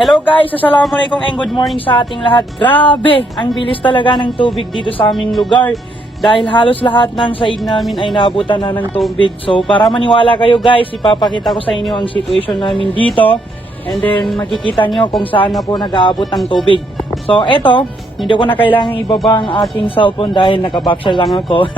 Hello guys, assalamualaikum and good morning sa ating lahat. Grabe, ang bilis talaga ng tubig dito sa aming lugar. Dahil halos lahat ng saig namin ay naabutan na ng tubig. So para maniwala kayo guys, ipapakita ko sa inyo ang situation namin dito. And then makikita nyo kung saan na po nag-aabot ang tubig. So eto, hindi ko na kailangan ibaba ang aking cellphone dahil naka-backshell lang ako.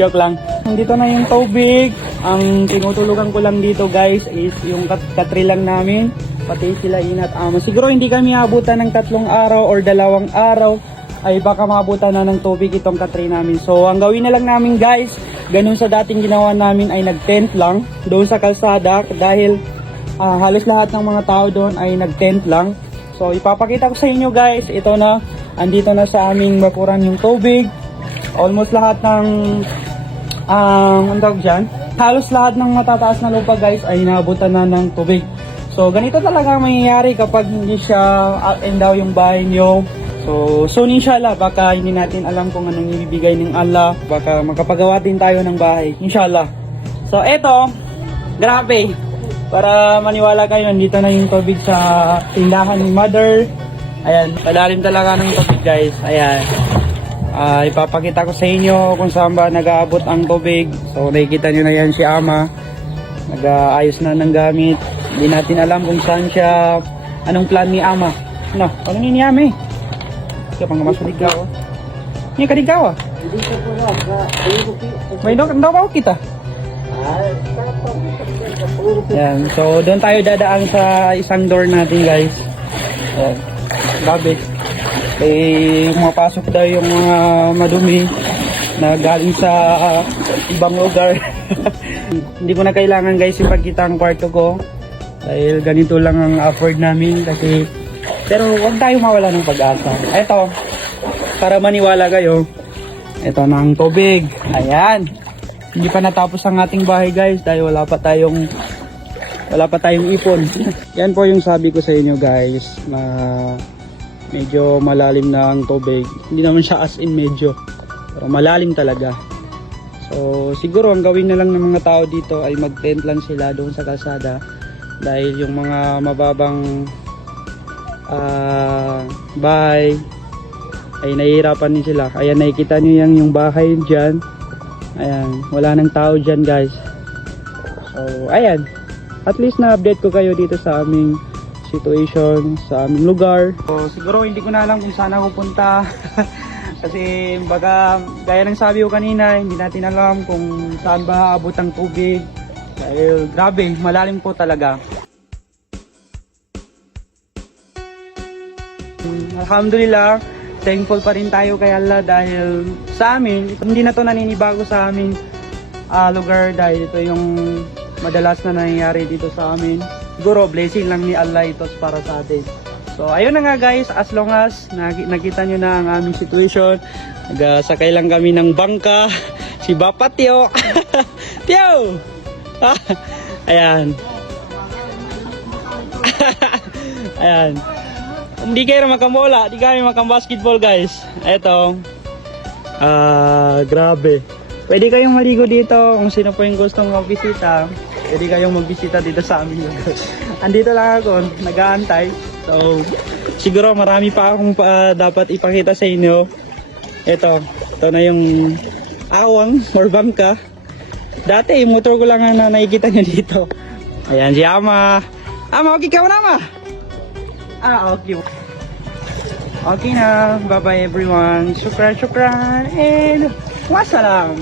Joke lang. Dito na yung tubig. Ang tinutulugan ko lang dito guys is yung katri lang namin. Pati sila Inat Ama. Siguro hindi kami abutan ng 3 araw or 2 araw ay baka maabutan na ng tubig itong katri namin. So ang gawin na lang namin guys, ganun sa dating ginawa namin ay nag-tent lang doon sa kalsada dahil halos lahat ng mga tao doon ay nag-tent lang. So ipapakita ko sa inyo guys, ito na, andito na sa aming bakuran yung tubig. Almost lahat ng halos lahat ng matataas na lupa guys ay naabutan na ng tubig. So ganito talaga mangyayari kapag hindi siya up and down yung bahay nyo. So soon inshallah, baka hindi natin alam kung anong ibibigay ng Allah. Baka makapagawa din tayo ng bahay, inshallah. So eto, grabe. Para maniwala kayo, nandito na yung tubig sa tindahan ni Mother. Ayan, palalim talaga ng tubig guys. Ayan. Ipapakita ko sa inyo kung saan ba nag-aabot ang tubig. So nakikita nyo na yan si Ama. Nag-aayos na ng gamit. Hindi natin alam kung saan siya, anong plan ni Ama. No, ano ni Ama eh? Kaya pang masalik ka ako. Hindi ka digaw ah. May daw ba kita? Yan, so doon tayo dadaan sa isang door natin guys. Ayan, grabe. Mapasok daw yung mga madumi na galing sa ibang lugar. Hindi ko na kailangan guys ipagkita ang kwarto ko dahil ganito lang ang afford namin kasi, pero huwag tayo mawala ng pag-asa. Eto, para maniwala kayo, eto na ang tubig. Ayan, hindi pa natapos ang ating bahay guys dahil wala pa tayong ipon. Yan po yung sabi ko sa inyo guys, na medyo malalim na ang tubig. Hindi naman siya as in medyo, pero malalim talaga. So siguro ang gawin na lang ng mga tao dito ay mag-tent lang sila doon sa kalsada dahil yung mga mababang bahay ay nahihirapan din sila. Ayan, nakikita nyo yan yung bahay dyan. Ayan, wala nang tao dyan guys. So ayan, at least na-update ko kayo dito sa aming situation, sa aming lugar. So siguro hindi ko na alam kung saan ako punta. Kasi baka gaya ng sabi ko kanina, hindi natin alam kung saan ba abot ang tubig. Dahil grabe, malalim po talaga. Alhamdulillah, thankful pa rin tayo kay Allah dahil sa amin, hindi na to naninibago sa aming lugar dahil ito yung madalas na nangyayari dito sa amin. Siguro blessing lang ni Allah ito para sa atin. So ayun na nga guys, as long as nakita nyo na ang aming situation, nagsakay lang kami ng bangka, si Bapa Tio. Tio! Ayan. Ayan. Hindi kayo makamola, hindi kami makabasketball guys. Eto. Grabe. Pwede kayong maligo dito kung sino po yung gustong magbisita. Pwede kayong magbisita dito sa aming lugar. Andito lang ako, nag-aantay. So, siguro marami pa akong dapat ipakita sa inyo. Ito na yung awang or bangka. Dati, yung motor ko lang na nakikita nyo dito. Ayan, si Ama. Ama, okay ka mo na, Ama? Okay. Okay na. Bye-bye everyone. Shukran, and wassalam.